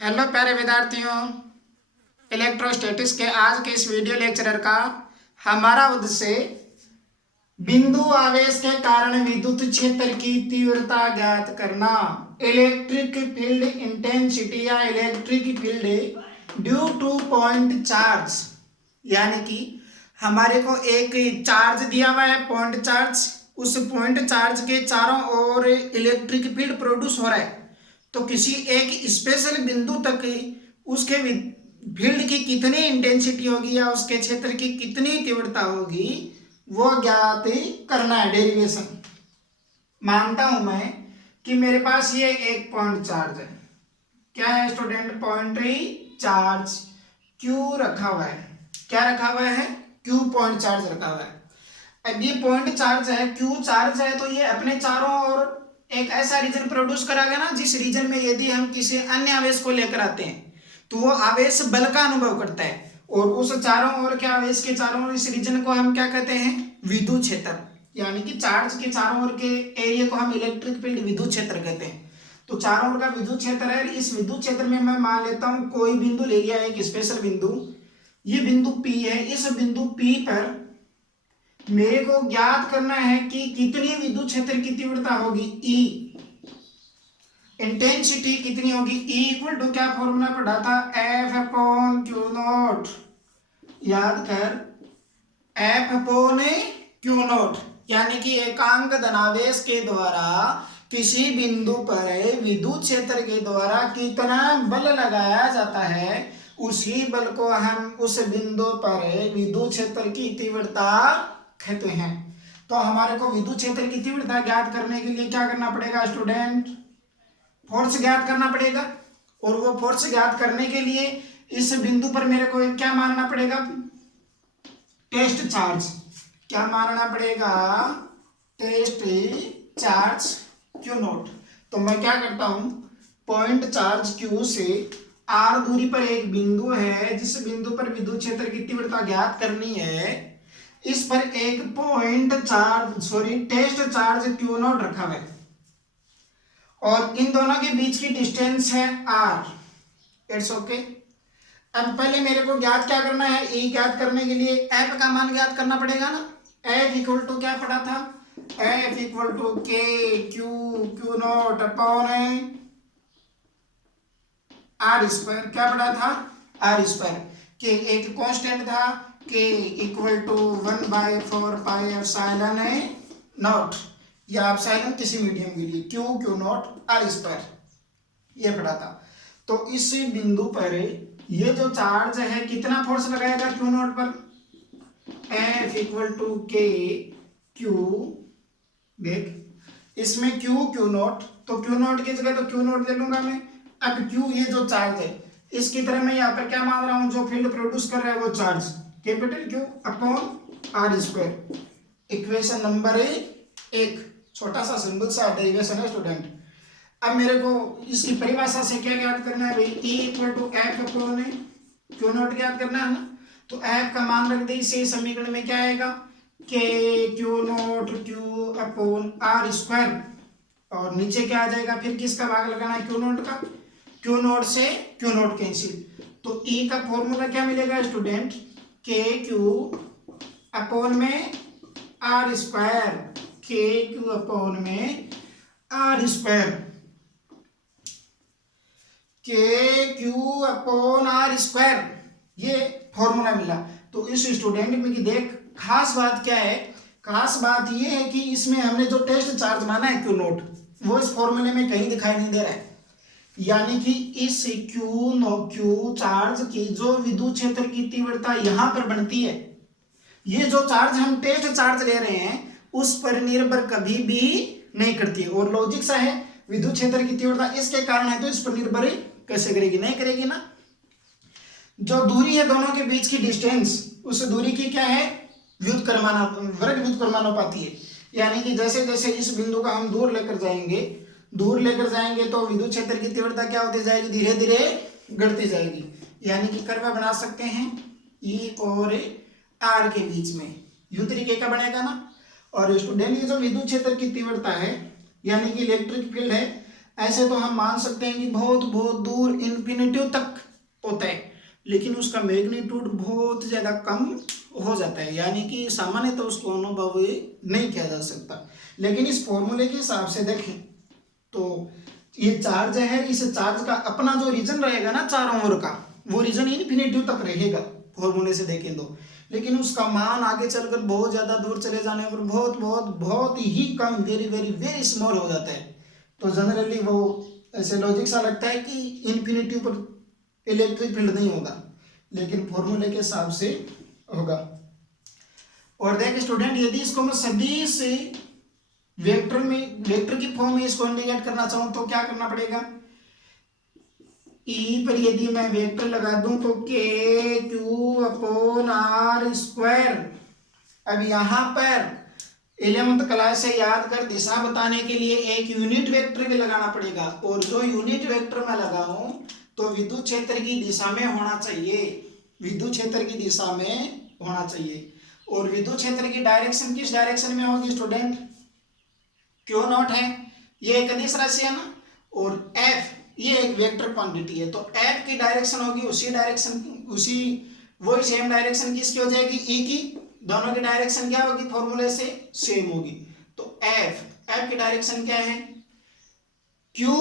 Hello प्यारे विद्यार्थियों, electrostatics के आज के इस वीडियो लेक्चर का हमारा उद्देश्य बिंदु आवेश के कारण विद्युत क्षेत्र की तीव्रता ज्ञात करना। इलेक्ट्रिक फील्ड इंटेंसिटी या electric field due two point charge, यानी कि हमारे को एक चार्ज दिया हुआ है, पॉइंट चार्ज। उस पॉइंट चार्ज के चारों ओर इलेक्ट्रिक फील्ड प्रोड्यूस हो रहा है, तो किसी एक स्पेशल बिंदु तक उसके फील्ड की कितनी इंटेंसिटी होगी या उसके क्षेत्र की कितनी तीव्रता होगी वो ज्ञात करना है। डेरिवेशन मानता हूं मैं कि मेरे पास ये एक पॉइंट चार्ज है। क्या है स्टूडेंट? पॉइंट चार्ज क्यू रखा हुआ है। क्या रखा हुआ है? क्यू पॉइंट चार्ज रखा हुआ है। अब ये पॉइंट चार्ज है, क्यू चार्ज है, तो ये अपने चारों ओर एक ऐसा रीजन प्रोड्यूस कराएगा ना, जिस रीजन में यदि हम किसी अन्य आवेश को लेकर आते हैं तो वो आवेश बल का अनुभव करता है, और उस चारों ओर के आवेश के चारों ओर इस रीजन को हम क्या कहते हैं? विद्युत क्षेत्र। यानी कि चार्ज के चारों ओर के एरिया को हम इलेक्ट्रिक फील्ड विद्युत क्षेत्र कहते हैं। तो चारों ओर का विद्युत क्षेत्र है। इस विद्युत क्षेत्र में मैं मान लेता हूं कोई बिंदु ले लिया है, एक स्पेशल बिंदु। ये बिंदु P है। इस बिंदु P पर मेरे को ज्ञात करना है कि कितनी विद्युत क्षेत्र की तीव्रता होगी, E। इंटेंसिटी कितनी होगी? E इक्वल टू क्या फॉर्मूला पढ़ा था? F upon q not. याद कर, F अपॉन क्यू नॉट, यानी कि एकांक धनावेश के द्वारा किसी बिंदु पर विद्युत क्षेत्र के द्वारा कितना बल लगाया जाता है, उसी बल को हम उस बिंदु पर विद्युत क्षेत्र की तीव्रता कहते हैं। तो हमारे को विद्युत क्षेत्र की तीव्रता ज्ञात करने के लिए क्या करना पड़ेगा स्टूडेंट? फोर्स ज्ञात करना पड़ेगा। और वो फोर्स ज्ञात करने के लिए इस बिंदु पर मेरे को क्या मानना पड़ेगा? Test charge. क्या मानना पड़ेगा? Test charge q not. तो मैं क्या करता हूं, पॉइंट चार्ज क्यू से आर दूरी पर एक बिंदु है, जिस बिंदु पर विद्युत क्षेत्र की तीव्रता ज्ञात करनी है, इस पर एक point charge test charge q not रखा हुआ है, और इन दोनों के बीच की डिस्टेंस है आर। It's okay. अब पहले मेरे को ज्ञात क्या करना है? ई ज्ञात करने के लिए एफ का मान ज्ञात करना पड़ेगा ना। एफ इक्वल टू क्या पड़ा था? F equal to k q not upon r square. क्या पड़ा था? R square. के एक कांस्टेंट था, k equal to 1/4 pi epsilon not, या एप्सिलॉन किसी मीडियम के लिए, क्यू नॉट आर स्क्वायर, ये पड़ा था। तो इस बिंदु पर ये जो चार्ज है कितना फोर्स लगाएगा क्यू नॉट पर? F equal to k Q. देख, इसमें क्यू नॉट, तो क्यू नॉट की जगह तो क्यू नॉट ले लूंगा मैं। अब क्यू ये जो चार्ज है, इसकी तरह मैं यहाँ पर क्या मान रहा हूं? जो फील्ड प्रोड्यूस कर रहा है वो charge, capital q upon r square. Equation number 1, छोटा सा सिंपल सा डेरिवेशन है स्टूडेंट। अब मेरे को इसकी परिभाषा से क्या ज्ञात करना है भाई? E equal to F upon q not ज्ञात करना है ना। तो एफ का मान रख दे, इसे समीकरण में क्या आएगा? K q not q upon r square, और नीचे क्या आ जाएगा? फिर किसका भाग लगाना है? क्यू नॉट का। क्यू नॉट से क्यू नॉट कैंसिल, तो E का फॉर्मूला क्या मिलेगा स्टूडेंट? के क्यू अपॉन में आर स्क्वायर, के क्यू अपॉन में आर स्क्वायर, के क्यू अपॉन आर स्क्वायर, ये फॉर्मूला मिला। तो इस स्टूडेंट में कि देख, खास बात क्या है? खास बात ये है कि इसमें हमने जो टेस्ट चार्ज माना है क्यू नॉट, वो इस फॉर्मूले में कहीं दिखाई नहीं दे रहा है। यानी कि इस क्यू चार्ज की जो विद्युत क्षेत्र की तीव्रता यहां पर बनती है, ये जो चार्ज हम टेस्ट चार्ज ले रहे हैं उस पर निर्भर कभी भी नहीं करती है। और लॉजिक सा है, विद्युत क्षेत्र की तीव्रता इसके कारण है, तो इस पर निर्भर कैसे करेगी? नहीं करेगी ना। जो दूरी है दोनों के बीच की डिस्टेंस, उस दूरी की क्या है? वर्ग व्युत्क्रमानुपाती है। यानी कि जैसे जैसे इस बिंदु का हम दूर लेकर जाएंगे तो विद्युत क्षेत्र की तीव्रता क्या होती जाएगी? धीरे धीरे घटती जाएगी। यानी कि कर्व बना सकते हैं E और R के बीच में, यूं तरीके का बनेगा ना। और स्टूडेंट, ये जो विद्युत क्षेत्र की तीव्रता है, यानी कि इलेक्ट्रिक फील्ड है, ऐसे तो हम मान सकते हैं कि बहुत बहुत दूर इन्फिनिटी तक होता है, लेकिन उसका मैग्नीट्यूड बहुत ज़्यादा कम हो जाता है, यानी कि सामान्यतः उसको अनुभव नहीं किया जा सकता। लेकिन इस फॉर्मूले के हिसाब से देखें तो ये चार्ज है, इस चार्ज का अपना जो रीजन रहेगा ना चारों ओर का, वो रीजन इन्फिनिटी तक रहेगा फॉर्मूले से देखें तो, लेकिन उसका मान आगे चलकर बहुत ज़्यादा दूर चले जाने पर बहुत बहुत बहुत ही कम, वेरी वेरी वेरी स्मॉल हो जाता है। तो जनरली वो ऐसे लॉजिक सा लगता है कि इन्फिनिटी पर इलेक्ट्रिक फील्ड नहीं होगा, लेकिन फॉर्मूले के हिसाब से होगा। और देख स्टूडेंट, यदि इसको मैं सदिश वेक्टर की फॉर्म में इसको इंडिकेट करना चाहूँ तो क्या करना पड़ेगा, ई पर यदि मैं वेक्टर लगा दूं तो के क्यू अपॉन आर स्क्वायर। अब यहाँ पर 11th क्लास से याद कर, दिशा बताने के लिए एक यूनिट वेक्टर भी लगाना पड़ेगा, और जो यूनिट वेक्टर मैं लगाऊं तो विद्युत क्षेत्र की दिशा में होना चाहिए, विद्युत क्षेत्र की दिशा में होना चाहिए। और विद्युत क्षेत्र की डायरेक्शन किस डायरेक्शन में होगी स्टूडेंट, क्यू नॉट है, ये एक अदिश राशि है ना, और एफ ये एक वेक्टर क्वांटिटी है, तो एफ की डायरेक्शन होगी उसी डायरेक्शन, उसी वही सेम डायरेक्शन किसकी हो जाएगी, ई की, दोनों की डायरेक्शन क्या होगी फॉर्मूले से सेम होगी। तो एफ की डायरेक्शन क्या है, क्यू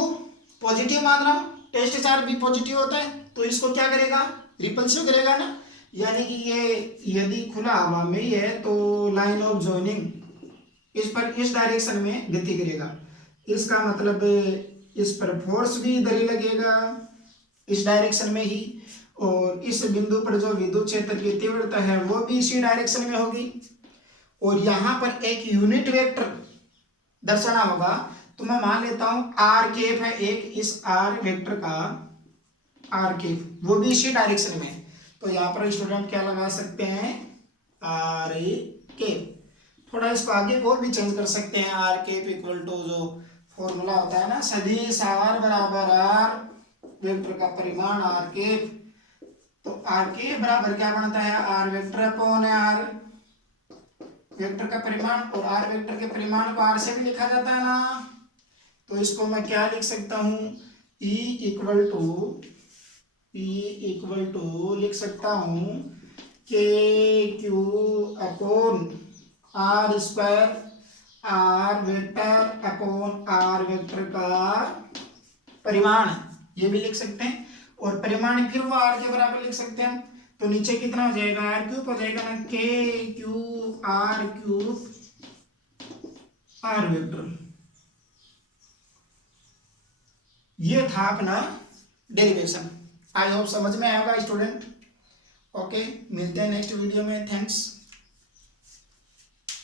पॉजिटिव मान रहा हूं, टेस्ट चार्ज भी पॉजिटिव होता है, तो इसको क्या करेगा, रिपल्सिव करेगा ना, यानी कि ये यदि खुला हवा में ही है तो लाइन ऑफ जॉइनिंग इस पर इस डायरेक्शन में गति करेगा, इसका मतलब इस पर फोर्स भी इधर ही लगेगा इस डायरेक्शन में ही, और इस बिंदु पर जो विद्युत क्षेत्र की तीव्रता है वो भी इसी डायरेक्शन में होगी। और यहाँ पर एक यूनिट वेक्टर दर्शाना होगा, तो मैं मान लेता हूं आर केफ है एक, इस आर वेक्टर का आर केफ वो भी इसी डायरेक्शन में, तो यहाँ पर स्टूडेंट क्या लगा सकते हैं, आर केफ। थोड़ा इसको आगे और भी चेंज कर सकते हैं, आर केफ इक्वल टू जो फॉर्मूला होता है ना, सदिश आर बराबर आर वेक्टर का परिमाण आर केफ, तो आर केफ बराबर क्या बनता है, r vector upon r vector का परिमाण, और आर वेक्टर के परिमाण को आर से भी लिखा जाता है ना, तो इसको मैं क्या लिख सकता हूं, ई इक्वल टू लिख सकता हूं k q upon r square, r vector upon r vector का परिमाण, ये भी लिख सकते हैं, और परिमाण फिर वो आर के बराबर लिख सकते हैं, तो नीचे कितना हो जाएगा, आर क्यूब हो जाएगा ना, के क्यू आर वेक्टर। ये था अपना डेरिवेशन। आई होप समझ में आएगा स्टूडेंट। ओके, मिलते हैं नेक्स्ट वीडियो में, थैंक्स।